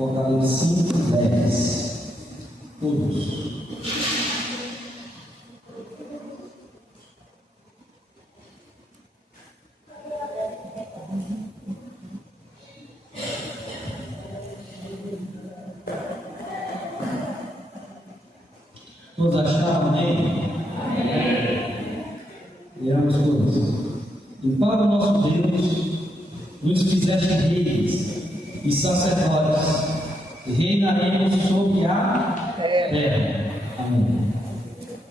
Apocalipse 5:10. Todos. Todos acharam, amém? Leamos todos. E para o nosso Deus, nos fizeste reis e sacerdotes, e reinaremos sobre a terra. Amém.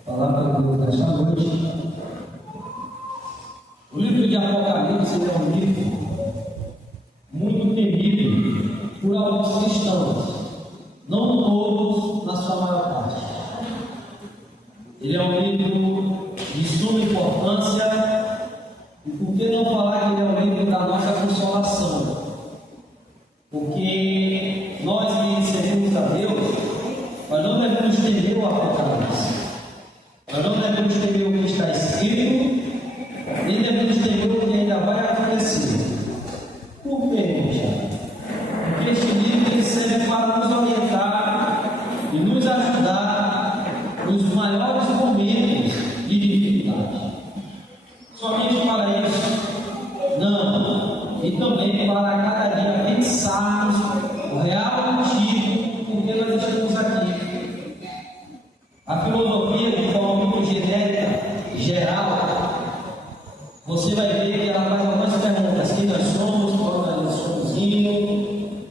Palavra de Deus desta noite. O livro de Apocalipse é um livro muito temido por alguns cristãos, não todos, na sua maior parte. Ele é um livro de suma importância, e por que não falar que ele é um livro da nossa consolação? Porque nós que servimos a Deus, nós não devemos temer o Apocalipse, nós não devemos temer o que está escrito, nem devemos temer o que ainda vai acontecer. Por que, gente? Porque este livro ele serve para nos orientar e nos ajudar nos maiores momentos de dificuldade. Somente para isso? Não. E também para cada dia pensarmos o real motivo por que nós estamos aqui. A filosofia, de forma muito genérica, geral, você vai ver que ela faz algumas perguntas: quem nós somos, para onde nós estamos indo,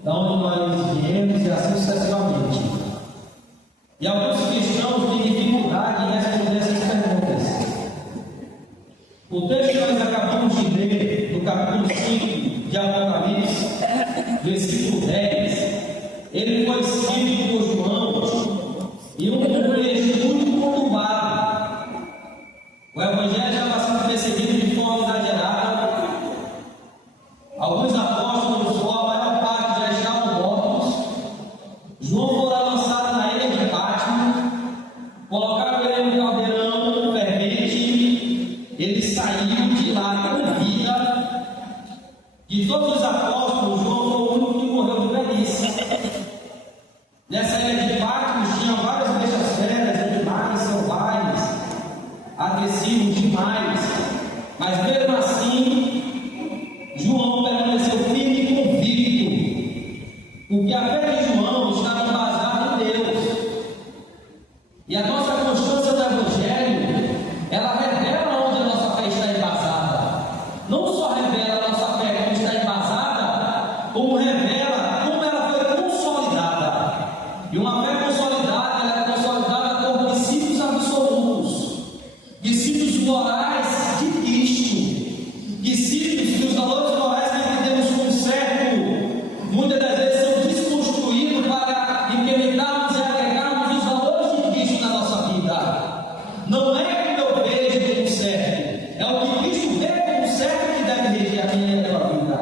de onde nós viemos e assim sucessivamente. E alguns cristãos têm dificuldade em responder essas perguntas. O texto que nós acabamos de ler, do capítulo 5 de Apocalipse, versículo 10, ele foi escrito por João em um contexto muito conturbado. O evangelho já estava sendo perseguido de forma exagerada. Alguns apóstolos, ou a maior parte, já estavam mortos. João foi lançado na ilha de Patmos, colocaram ele no caldeirão fervente. Ele saiu de lá com vida. De todos os apóstolos, João foi o único que morreu de velhice. Nessa ilha de Patmos tinha várias bestas feras, animais selvagens, agressivos demais. Mas mesmo assim, João permaneceu firme e convicto, porque a fé de João estava embasada em Deus. E a nossa constância do Evangelho, ela revela onde a nossa fé está embasada. Não só revela a nossa fé como está embasada, como revela como ela foi consolidada. E uma fé consolidada, ela é consolidada por princípios absolutos, princípios morais de Cristo, princípios que os valores morais que entendemos como certo, muitas das vezes são desconstruídos para implementarmos e agregarmos os valores de Cristo na nossa vida. Não é o que eu vejo como certo, é o que Cristo vê como certo que deve reger a minha e a tua vida.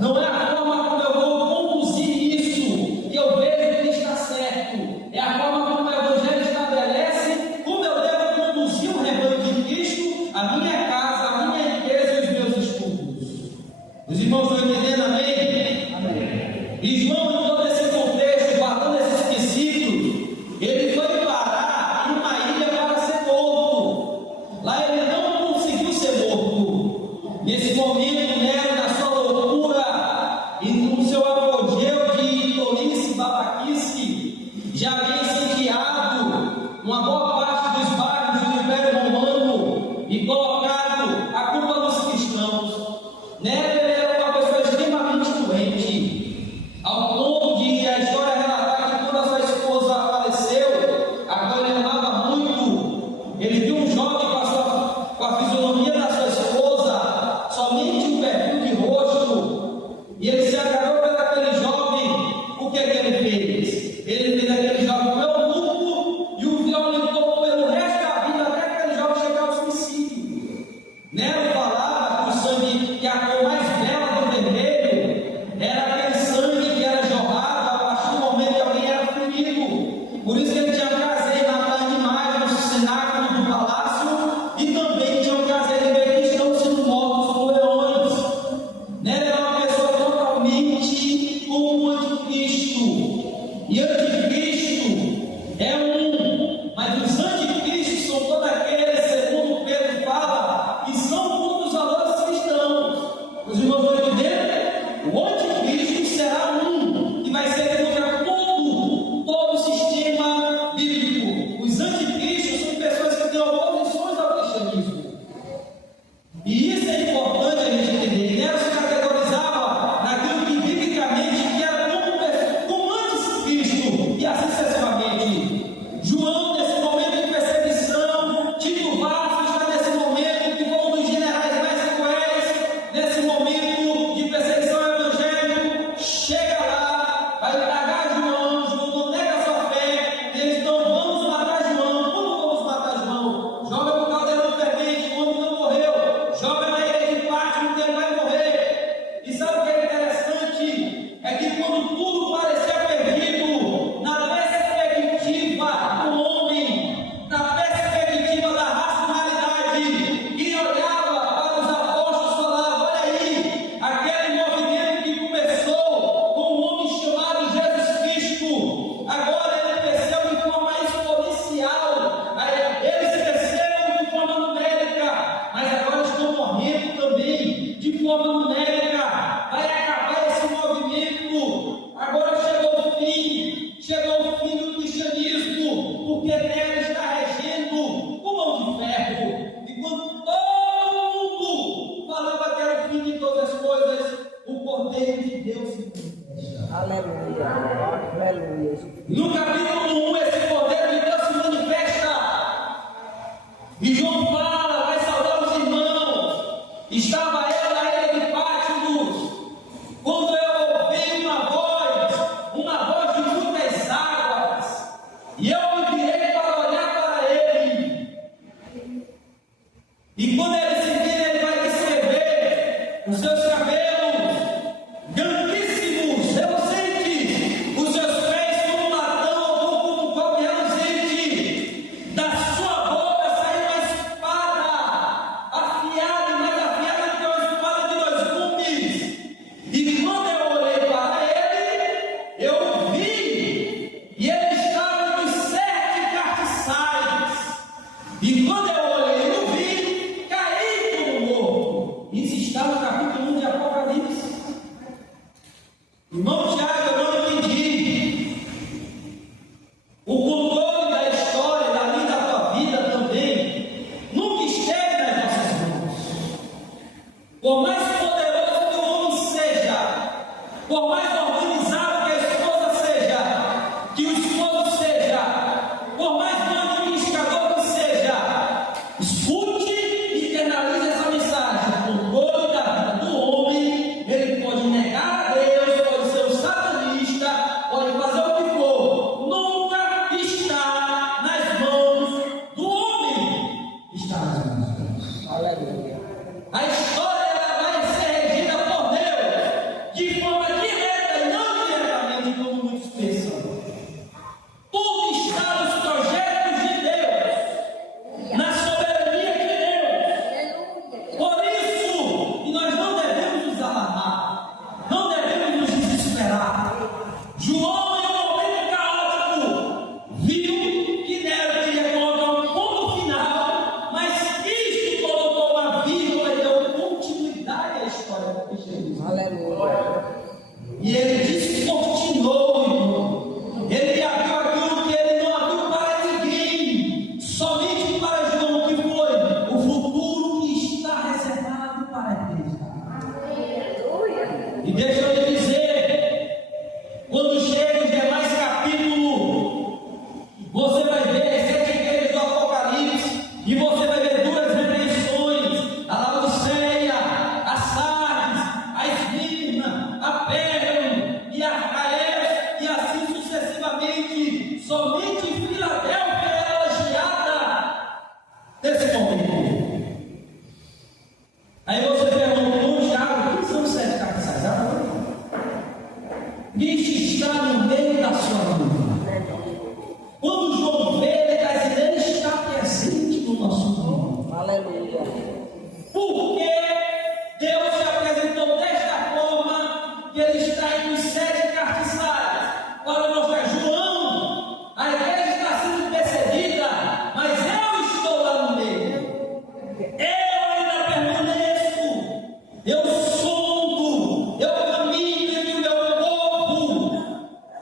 Não é a forma como eu vou conduzir isso que eu vejo que está certo, é a forma como o Evangelho estabelece como eu devo conduzir o rebanho de Cristo, a minha casa, a minha empresa e os meus estudos. Os irmãos estão entendendo, amém? Amém. E João, em todo esse contexto, guardando esses princípios, ele foi parar em uma ilha para ser morto. Lá ele não conseguiu ser morto. Nesse momento, Nero, na sua loucura e no seu apogeu de tolice e babaquice, já havia incendiado uma boa parte dos bairros do Império Romano e colocado a culpa nos cristãos. Nero era uma pessoa extremamente doente, ao ponto de a história relatar que quando a sua esposa faleceu, a qual ele amava muito, ele viu um jovem com a fisionomia da sua esposa, somente um perfil de rosto, e ele se agradou por aquele jovem. O que é que ele fez? Ele fez aquele jovem eunuco e o violentou pelo resto da vida até aquele jovem chegar ao suicídio. Nero falava que o sangue, que a cor mais bela do vermelho era aquele sangue que era jorrado a partir do momento que alguém era ferido. Por isso que ele tinha prazer em matar animais no cenáculo do palácio, e também tinha prazer em ver cristãos sendo mortos por leões. Nero era uma pessoa totalmente como o anticristo, Estava eu na ilha de Patmos, quando eu ouvi uma voz de muitas águas, e eu me virei para olhar para ele. E quando ele se vira, ele vai descrever os seus cabelos grandíssimos, reluzentes, os seus pés como latão ou como cobre reluzente. Da sua boca saiu uma espada afiada, e mais afiada do que uma espada de 2 gumes. E quando eu olhei para ele, eu vi, e ele estava nos 7 castiçais. E quando eu olhei e o vi, caí como morto. Isso está no capítulo 1 de Apocalipse. Irmão Tiago, eu não entendi. O controle da história, da vida, da tua vida também, nunca esteve nas nossas mãos. Por mais poderoso que o homem seja, por mais organizado que a esposa seja, que o esposo seja, por mais bom administrador que seja, escute e internalize essa mensagem. O controle da vida do homem, ele pode negar a Deus, pode ser um satanista, pode fazer o que for, nunca está nas mãos do homem, está nas mãos de Deus. Aleluia. A história ela vai ser regida por Deus de forma direta e não diretamente, como muitos pensam. Tudo está nos projetos de Deus, na soberania de Deus. Por isso, e nós não devemos nos alarmar, não devemos nos desesperar. João, em um momento caótico, viu que Nero queria colocar um ponto final, mas Cristo colocou uma vírgula e deu continuidade à história de Jesus. Aleluia. E ele descortinou, irmão. Ele abriu aquilo que ele não abriu para ninguém, somente para João, que foi o futuro que está reservado para a igreja. E deixa eu lhe dizer, quando chega os demais capítulos, você vai ver as 7 igrejas do Apocalipse, e você vai ver 2 repreensões: a Laodiceia, a Sardes, a Esmirna, a Pérgamo e a Caés, e assim sucessivamente. Somente Filadélfia era elogiada nesse momento. Aí você pergunta, Tiago, o que são os 7 castiçais? Cristo está no meio da sua vida. Quando João vê, ele está dizendo, ele está presente no nosso mundo. Aleluia. Porque Deus se apresentou desta forma, que ele está entre os 7 castiçais, para mostrar: João, a igreja está sendo perseguida, mas eu estou lá no meio. Eu ainda permaneço. Eu sou, eu caminho entre o meu povo.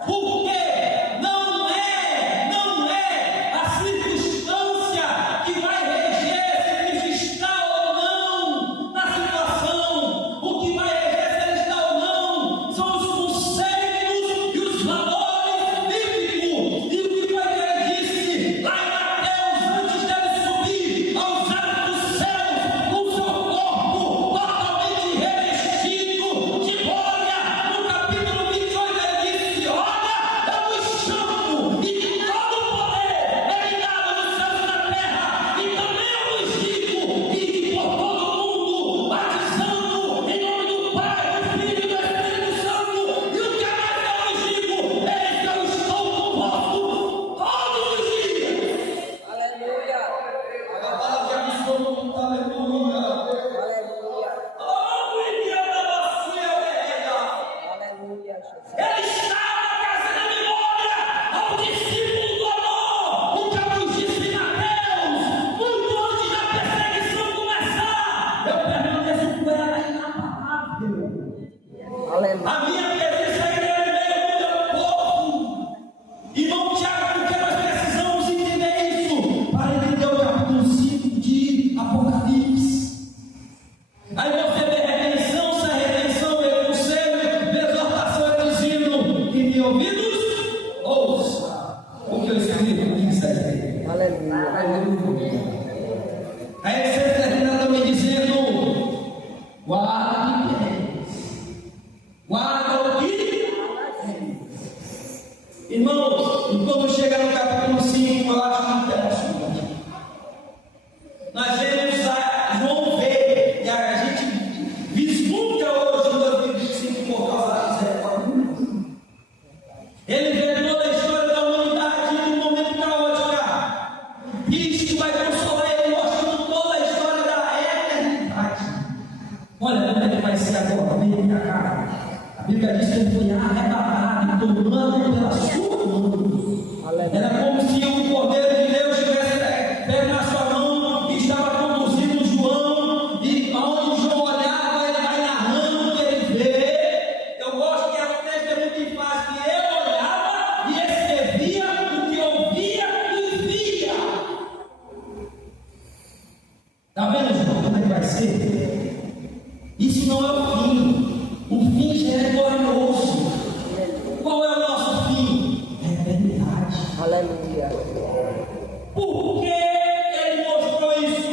Porque não é a circunstância que vai reger se Cristo está ou não na situação. Bíblia diz que ele foi arrebatado e tomado pela sua mão. Era como se o Cordeiro de Deus tivesse pego na sua mão e estava conduzindo João, e onde João olhava, ele vai narrando o que ele vê. Eu gosto que a texto é muito fácil, que eu olhava e escrevia o que eu ouvia e via. Está vendo, João, como é que vai ser? Isso não é o fim. O fim já é glorioso. Qual é o nosso fim? É a eternidade. Aleluia. Por que ele mostrou isso?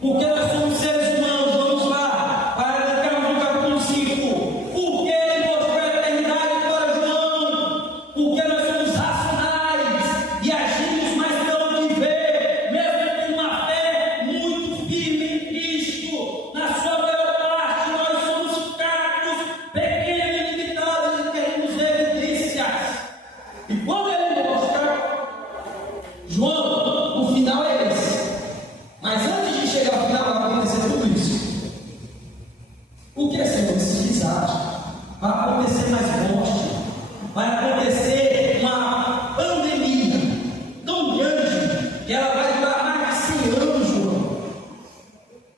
Porque nós somos seres humanos. Vamos lá, para Lucas no capítulo 5. Por que ele mostrou a eternidade para João? Porque nós somos racionais e agimos mais pelo que vê, mesmo com uma fé muito firme em Cristo. Na sua maior parte, nós somos fracos, pequenos, limitados e queremos evidências. E quando ele mostra, João, o final é esse. Mas antes de chegar ao final, vai acontecer tudo isso. O que é, Senhor? Esse desastre. Vai acontecer mais morte. Vai acontecer uma pandemia tão grande que ela vai durar mais de 100 anos, João.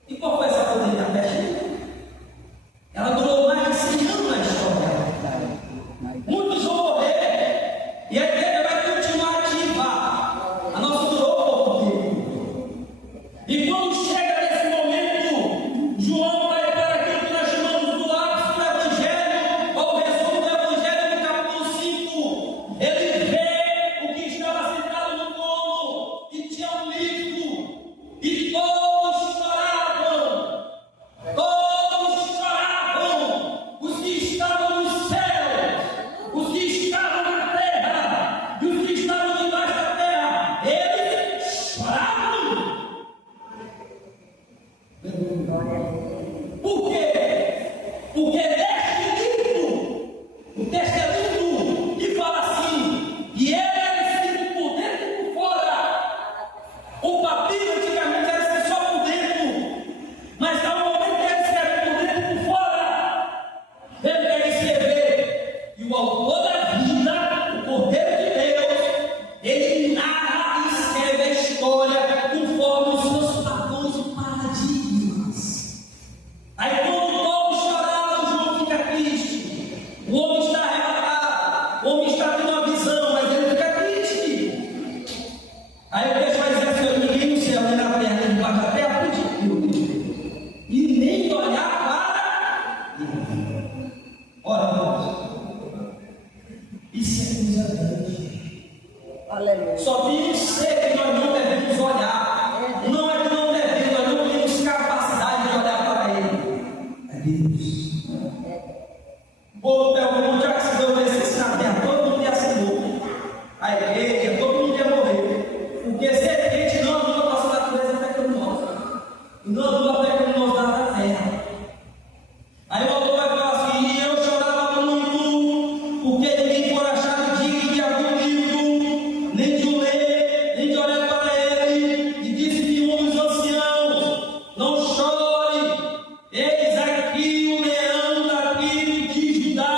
E qual foi essa pandemia? A peste? Ela durou mais de 100 anos na história. Muitos vão morrer. E a igreja vai continuar ativa. A nossa durou pouco tempo. E quando chega nesse momento, João vai para aquilo que nós chamamos do ápice do Evangelho, ou resumo do Evangelho no capítulo 5. Ele vê o que estava sentado no trono, e tinha um livro, e todos choravam. Todos choravam. Os que estavam nos céus, os que estavam na terra, e os que estavam debaixo da terra, eles choravam. Por quê? Porque neste livro, o texto é lindo e fala assim: e ele era escrito por dentro e por fora. O papiro antigamente era escrito só por dentro, mas há um momento que ele escreve por dentro e por fora. Ele quer escrever, e o autor da vida, o Cordeiro de Deus, ele narra e escreve a história conforme os seus padrões e paradigmas. Aí quando todos choravam, João fica triste. O homem está arrebatado, o homem está tendo uma visão, mas ele fica triste. Aí o texto vai dizer assim: ninguém no céu, nem na terra, nem debaixo da terra pediu, e nem olhar para ele. Ora, irmãos, isso é coisa grande. Aleluia. Só tem um ser que nós não devemos olhar. Não é que não devemos, nós não temos capacidade de olhar para ele. É Deus. O povo perguntou: já que se deu esse na terra, todo mundo ia ser morto. A igreja, todo mundo ia morrer. Porque ser crente não anula a nossa natureza pecaminosa. E não anula a pecaminosidade da terra. Aí o autor vai falar assim: e eu chorava muito, porque ninguém for achado digno de abrir o livro, nem de o ler, nem de olhar para ele. E disse-me um dos anciãos: não chore, eis aqui o leão da tribo de Judá,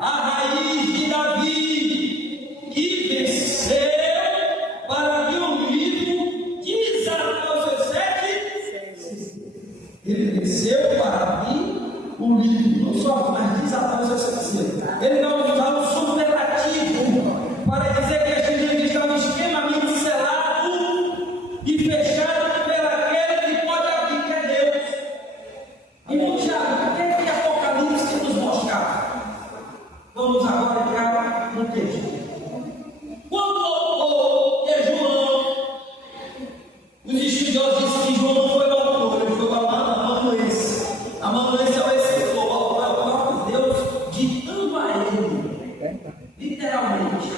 a raiz de Davi, que venceu para que o livro de Isaías 7. Ele venceu para mim o livro, não só, mas diz a Deus esquecido. Ele não usava o superlativo para dizer que este livro estava extremamente selado e fechado por aquele que pode abrir, que é Deus. E no Tiago, o que é que Apocalipse nos mostra? Vamos agora entrar no texto. Quando o autor é João, os estudiosos dizem que João não foi o autor, ele foi o amanuense. Amanuense é o escritor, o autor é o próprio Deus ditando a ele, literalmente.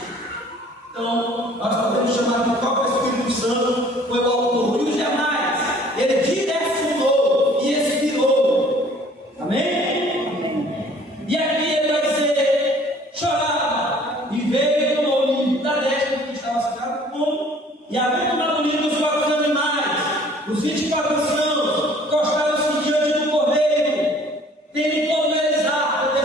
Então, nós podemos chamar de próprio Espírito Santo foi o autor. E os demais, ele direcionou e inspirou. Amém? E aqui ele vai dizer: chorava, e veio no livro da destra que estava sentado com, e havendo no livro os 4 animais, os 24 anciãos, encostaram-se diante do cordeiro, tendo todos eles armas.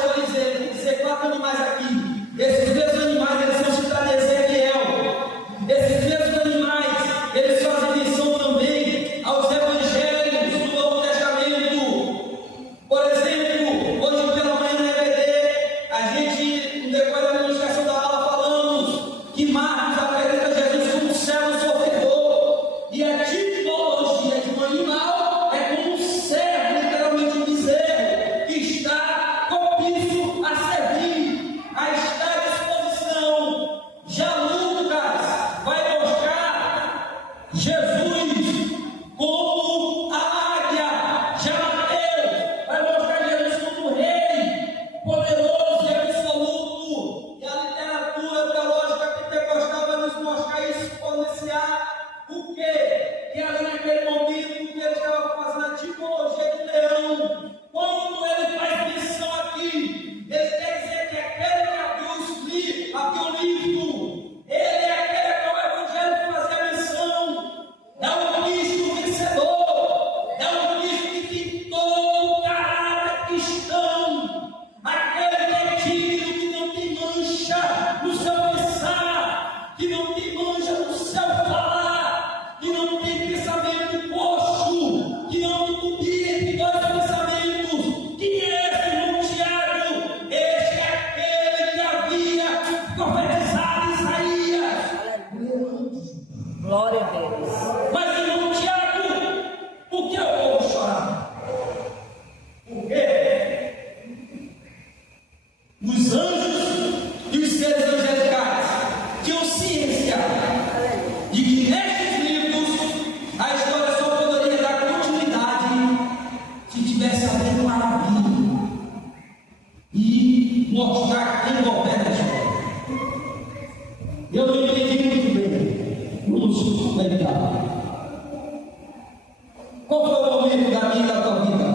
da minha e da tua vida,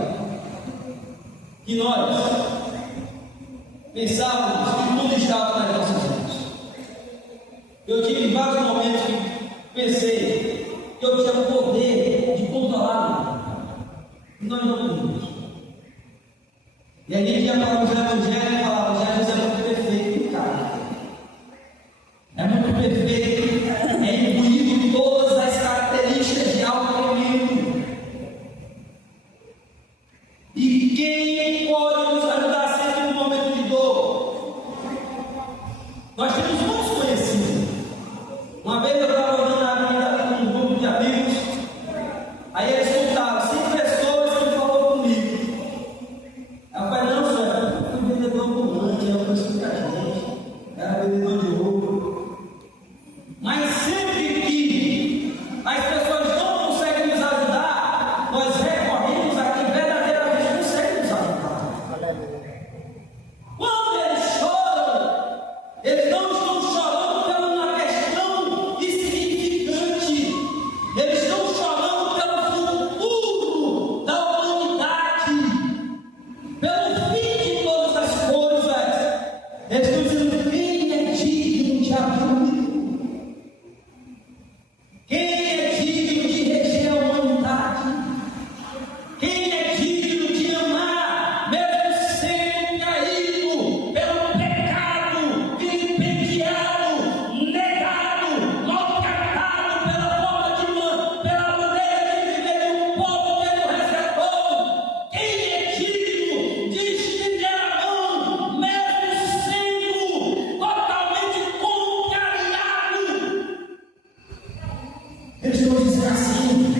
que nós pensávamos que tudo estava nas nossas mãos. Eu tive vários momentos que pensei que eu tinha o poder de controlar, e nós não temos. E a gente ia para o Evangelho e falava: Jesus é muito perfeito, cara. É muito perfeito, é imbuído em todas as características de algo tremendo. E quem pode nos ajudar sempre no momento de dor? Nós temos muitos conhecidos. Uma vez eu estava andando na avenida com um grupo de amigos, aí eles contaram 5 pessoas que falaram comigo. Eu falei: não, senhor, eu fui vendedor ambulante, eu conheço muita gente, era vendedor de roupa. Mas sempre que as pessoas não conseguem nos ajudar, nós recorremos a quem verdadeiramente consegue nos ajudar. Quando eles choram, eles não estão chorando por uma questão insignificante, eles estão chorando pelo futuro da humanidade, pelo fim de todas as coisas. Eles estão dizendo: quem é digno de abrir? Quem é digno de reger a humanidade? Quem é digno de amar, mesmo sendo caído pelo pecado, vilipendiado, negado, maltratado pela maneira de viver de um povo que ele resgatou? Quem é digno de estender a mão, mesmo sendo totalmente contrariado? Eles estão dizendo assim: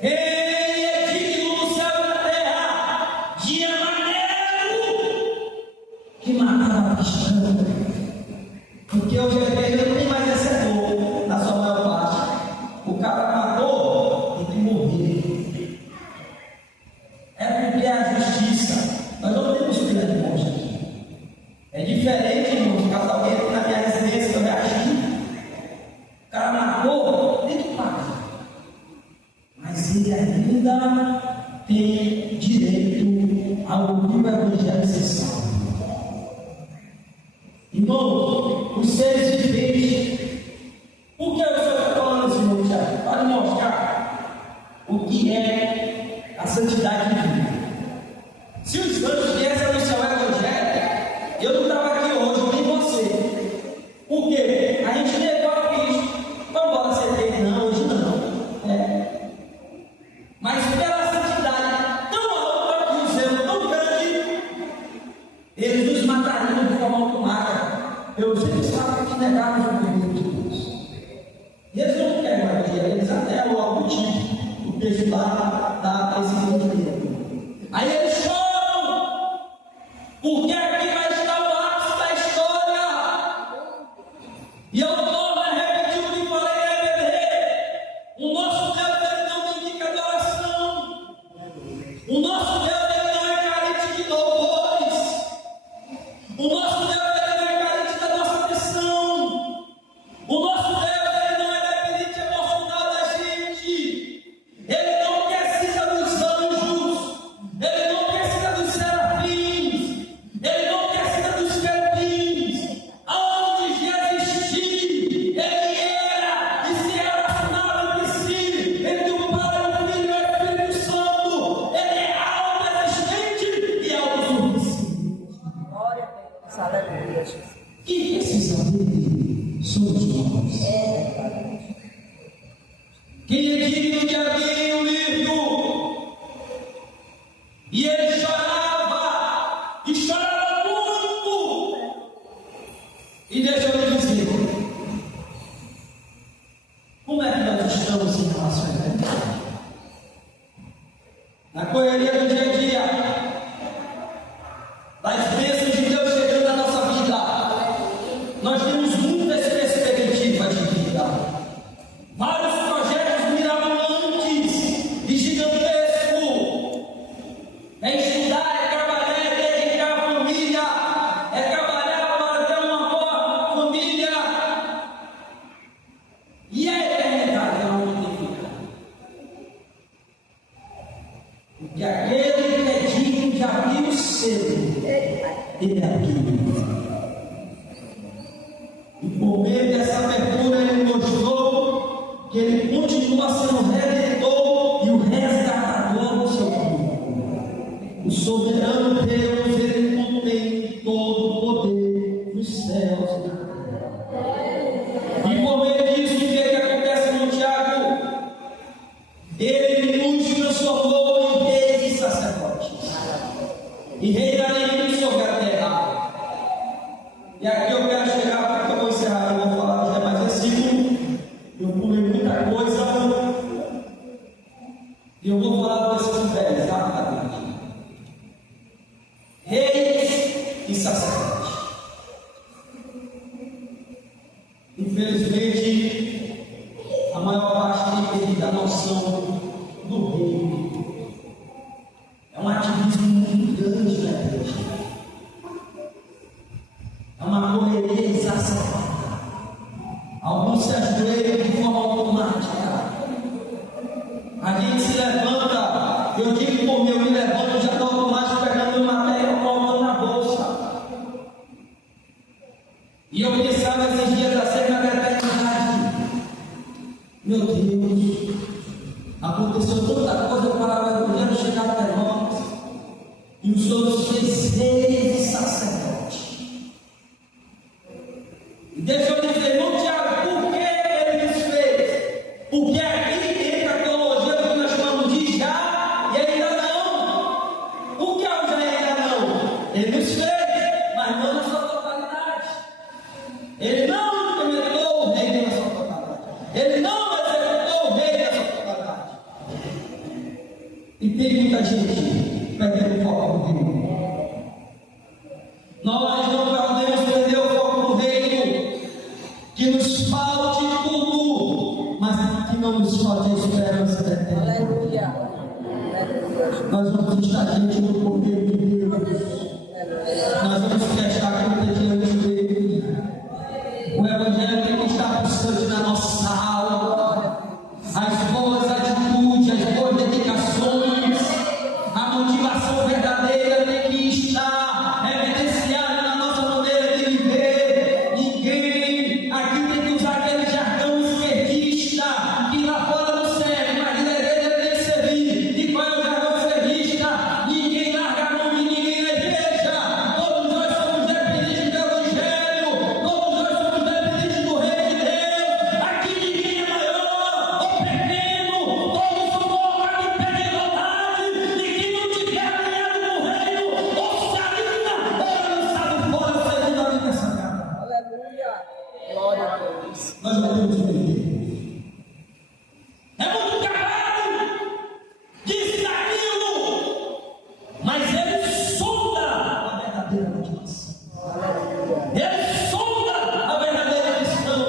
quem é digno do céu e da terra de amarelo que matava cristão? Porque hoje a igreja não tem mais essa dor, na sua maior parte. O cara matou, tem que morrer. É porque é a justiça. Nós não temos pena de morte aqui. É diferente, irmãos, caso alguém aqui na minha residência eu reagir. O cara matou, tem que pagar. Mas ele ainda tem direito ao ouvir o Evangelho ser salvo. Irmão, os seres viventes, por que o Senhor está falando assim, meu Tiago? Para mostrar o que é a santidade divina. Se os anjos viessem anunciar o Evangelho, eu não estava aqui hoje, nem você. Por quê? A gente negou a Cristo. Vamos embora ser dele? Não, hoje não. Mas pela santidade tão alta e o zelo tão grande, eles nos matariam de forma automática. Eu sempre estava que negamos o poder de Deus. E eles não querem mais dia, eles até algo tipo, o texto lá está esse. Aí eles choram, porque aqui vai estar o ápice da história. E eu torno a repetir o que falei na EBD. O nosso Deus, ele não indica adoração. O nosso Deus, ele não é carente de louvores. O nosso Deus, ele não é carente da nossa atenção. O nosso Deus, ele não é dependente emocional da gente. Ele não precisa dos anjos. Ele não precisa dos serafins. Ele não precisa dos querubins. Antes de existir, ele era e se relacionava entre si, entre o Pai, o Filho e o Espírito Santo. Ele é autoexistente e autossuficiente. Glória a Deus. Aleluia, Jesus. Quem precisa dele somos nós. Quem é digno de abrir o livro? E ele chorava, e chorava muito. E deixa eu lhe dizer, como é que nós estamos em relação a ele? Na correria do dia a dia, das bênçãos de Deus chegando na nossa vida, nós temos muitas perspectivas de vida, vários projetos mirabolantes e gigantescos. É estudar, é trabalhar, é dedicar a família, é trabalhar para ter uma boa família. E a eternidade é onde fica. Porque aquele que é digno de abrir o selo, ele abriu. E por meio dessa abertura ele mostrou que ele continua sendo o redentor e o resgatador do seu povo. O soberano Deus, ele contém todo o poder nos céus e na terra. E por meio disso, o que acontece no Tiago? Ele nos transformou em reis e sacerdotes. E reinaremos sobre a terra. E aqui eu quero chegar, para que eu vou encerrar, eu vou falar dos demais versículos. Eu pulei muita coisa. E eu vou falar do versículo 10, rapidamente. Reis e sacerdotes. Infelizmente, a maior parte tem perdido a noção do reino. É um ativismo muito grande na igreja. É uma correria exacerbada. Alguns se ajoelham de forma automática. A gente se levanta, eu digo por mim, eu me levanto, já estou automático pegando meu material, colocando na bolsa. E eu pensava esses dias acerca da eternidade. Meu Deus, aconteceu tanta coisa para o Evangelho chegar até nós. E o Senhor nos fez reis e sacerdotes. E deixa eu dizer, irmão Tiago, por que ele nos fez? Porque aqui entra a teologia do que nós chamamos de já e ainda não. O que é o já e ainda não? Ele nos fez, mas não na sua totalidade. Ele não implementou o reino na sua totalidade. Ele não executou o reino na sua totalidade. E tem muita gente perdendo o foco do reino. Nós não podemos perder o foco do reino. Que nos falte tudo, mas que não nos falte a esperança eterna. Aleluia. Nós vamos estar diante do poder de Deus. Nós vamos prestar conta diante dele. O Evangelho tem que estar pulsante na nossa alma. As boas atitudes, as boas dedicações, a motivação verdadeira tem que estar evidenciada na nossa maneira de viver. Ninguém aqui tem que usar aquele jargão esquerdista que lá fora não serve, mas na igreja tem que servir. E qual é o jargão esquerdista? Ninguém larga a mão de ninguém na igreja. Todos nós somos dependentes do Evangelho. Todos nós somos dependentes do Reino de Deus. Aqui ninguém é maior ou pequeno. Todos somos colocados em pé de igualdade. E quem não tiver alinhado no reino, ou salina, ou lançado fora, segundo a Bíblia Sagrada. Aleluia. Glória a Deus. Nós podemos viver. É muito capaz, diz Danilo, mas ele sonda a verdadeira motivação. Ele sonda a verdadeira missão.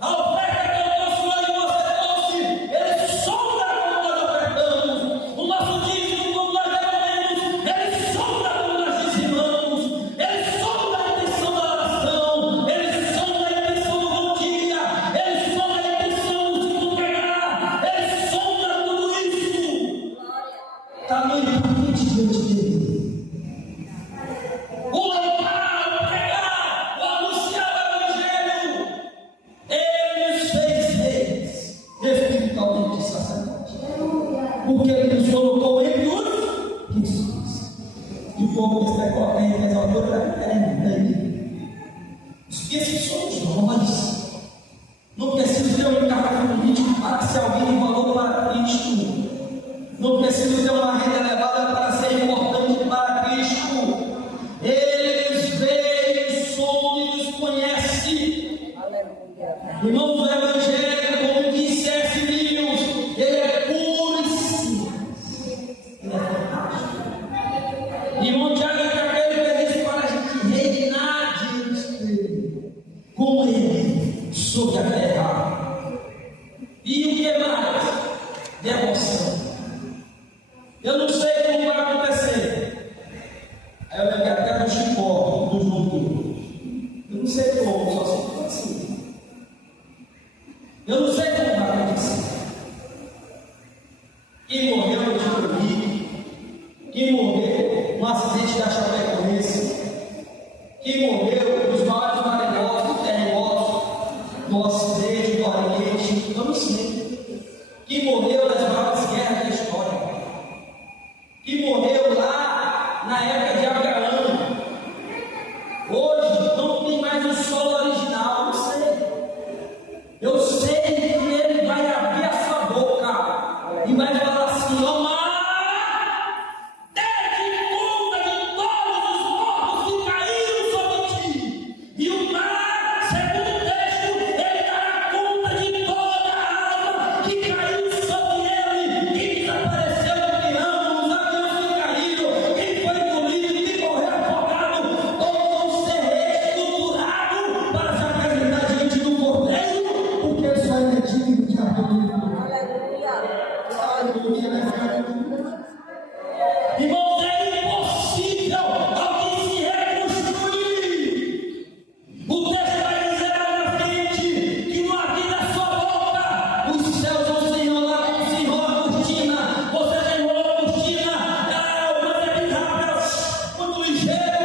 A oferta que eu trouxe hoje, você trouxe, ele sonda como nós ofertamos. O nosso dízimo, como nós devolvemos, ele sonda como nós dizimamos. Ele sonda a intenção da oração. Ele sonda a intenção do bom dia. Ele sonda a intenção do se congregar. Ele sonda tudo isso. Tamanho importante diante dele. O louvar, o pregar, o anunciar o Evangelho. Ele nos fez reis, espiritualmente sacerdotes. Porque ele nos colocou entre os riscos. E o povo que está correndo as alturas da terra. Esqueça que somos nós. Não preciso ter um cargo político para ser alguém de valor para Cristo. Não preciso ter uma renda elevada para ser importante para Cristo. Ele nos vê, nos sonda e nos conhece. Aleluia. Irmãos, o Evangelho, como disse S. Lewis, ele é puro e simples. Ele é fantástico. Irmão Tiago, que aquele fez isso para a gente reinar diante dele, com ele, sobre a terra. E o que mais? Devoção. Eu não sei como vai acontecer. Aí eu lembrei até do Chicó, do João. Eu não sei como, só sei que foi assim. Eu não sei como vai acontecer. Quem morreu no Chico, que morreu no acidente da Chapecoense, que morreu nos maiores maremotos, terremotos, no Ocidente, no Oriente, eu não sei, que morreu nas maiores guerras da história, que morreu lá na época de Abraão. Hoje não tem mais o solo original, não sei. Eu sei que ele vai abrir a sua boca e vai falar assim: ó mar, tende conta de todos os mortos que caíram sobre ti. E o mar, segundo o texto, ele dará conta de toda a alma que caiu sobre ele, que desapareceu de triângulo, os aviões que caíram, quem foi engolido, quem morreu afogado, todos vão ser reestruturados para se apresentar diante do Cordeiro, porque ele só é digno de adorar. Aleluia, irmãos, é impossível alguém se reconstruir. O texto vai dizer lá na frente que no abrir da sua boca os céus vão se enrolar como se enrola a cortina. Você já enrolou a cortina, mas é bem rápido, muito ligeiro.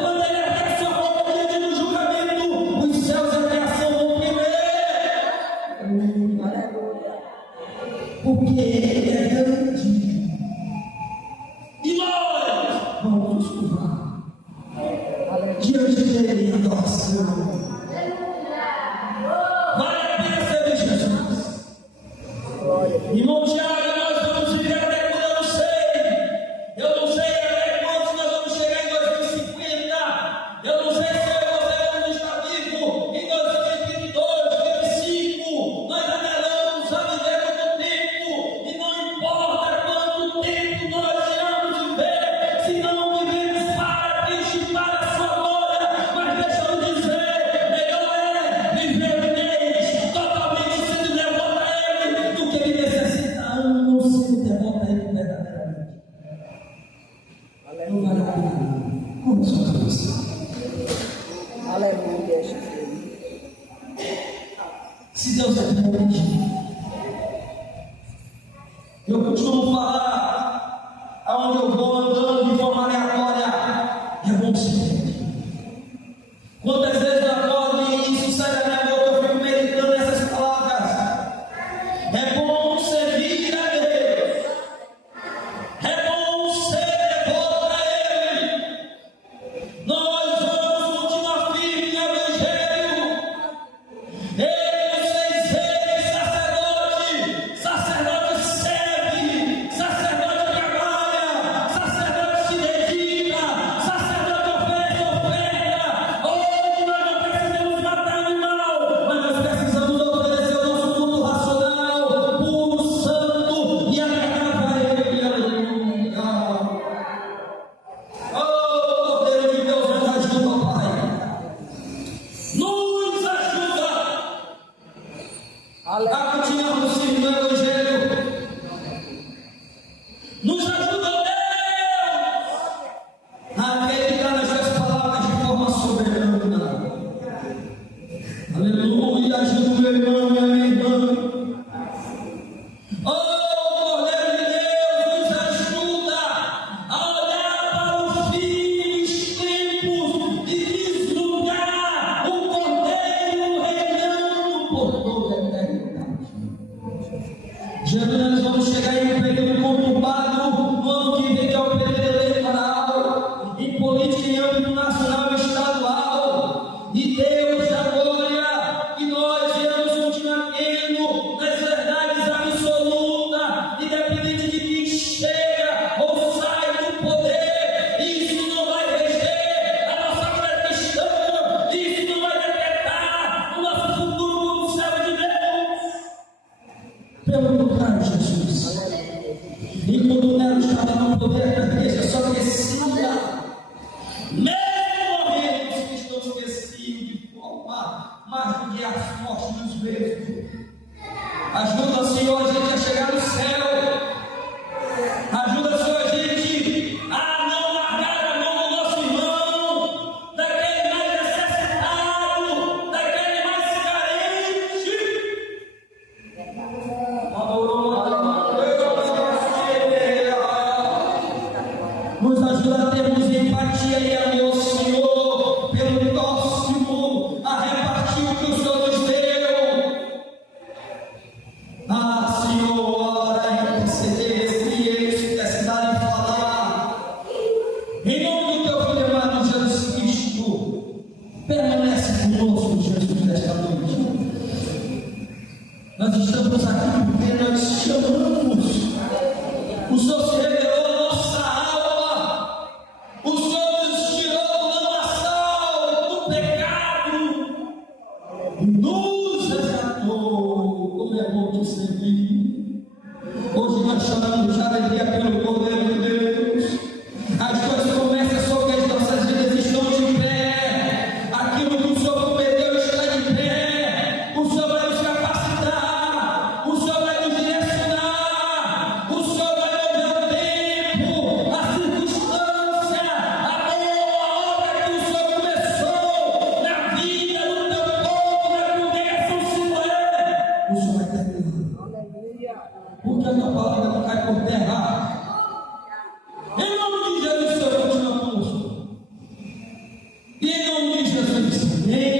Quando ele abrir a sua boca diante do julgamento, os céus e a criação vão tremer. Porque ele é grande. E nós vamos nos curvar diante dele em adoração. Vale a pena servir Jesus. Irmão Tiago, nós vamos viver até quando eu não sei. Eu não sei até quando nós vamos chegar em 2050. Eu não sei se eu e você vamos estar vivos em 2022, 2025. Nós anelamos a viver muito tempo. E não importa quanto tempo nós iremos viver, se não vivemos para Cristo, para a sua glória. Mas deixa eu dizer, melhor é viver um mês totalmente sendo devoto a Ele do que viver 60 anos sendo devoto a Ele verdadeiramente. Não vale a pena. Como sua cabeça? Aleluia, Jesus. Se Deus é grande, eu costumo falar, aonde eu vou andando de forma aleatória, é bom ser grande. Quantas vezes eu acordo e isso sai da minha boca, eu fico meditando nessas palavras. É bom servir a Deus, é bom ser devoto a Ele. Nós vamos continuar firmes no Evangelho. Ei, vocês veem, sacerdote serve, sacerdote trabalha, sacerdote se dedica, sacerdote oferece oferta. Hoje nós não precisamos matar animal, mas nós precisamos oferecer o nosso culto racional, puro, santo e agradável a Ele. Aleluia. Oh, Cordeiro de Deus, nos ajuda, Pai. Nos ajuda a continuarmos firmes no Evangelho. Nos ajuda, Deus, a acreditar nas tuas palavras de forma soberana. Aleluia, ajuda o meu irmão e a minha irmã. Oh, Cordeiro de Deus, nos ajuda a olhar para o fim dos tempos e vislumbrar o Cordeiro reinando por toda a eternidade. Já nós vamos chegar em um período conturbado no ano que vem, que é o período eleitoral, em política em âmbito nacional e estadual. E Deus da glória, que nós iremos continuar tendo nas verdades absolutas, independente de quem chega ou sai do poder. Isso não vai reger a nossa fé cristã, isso não vai decretar o nosso futuro como servo de Deus. Pelo contrário, Jesus, enquanto Nero estava no poder, a igreja só crescia. Mesmo morrendo, os cristãos cresciam de forma mais do que as mortes dos mesmos. Ajuda, Senhor, a gente a chegar no céu. Ajuda, Senhor, a gente a não largar a mão do nosso irmão, daquele mais necessitado, daquele mais carente. Nós estamos aqui porque nós te amamos. O Senhor se revelou à nossa alma. O Senhor nos tirou do lamaçal, do pecado. Nos resgatou. Como é bom te servir. Hoje nós choramos de alegria pelo Cordeiro de Deus. As tuas promessas sobre as nossas vidas estão de pé. Aquilo que o Senhor prometeu está de pé. O Senhor vai nos capacitar. O Senhor vai nos direcionar. O Senhor vai mover o tempo, a circunstância, a boa obra que o Senhor começou na vida, no teu povo, na congregação Siloé. O Senhor vai terminar. Porque a tua palavra não cai por terra. Em nome de Jesus, o Senhor continua conosco. E em nome de Jesus, amém.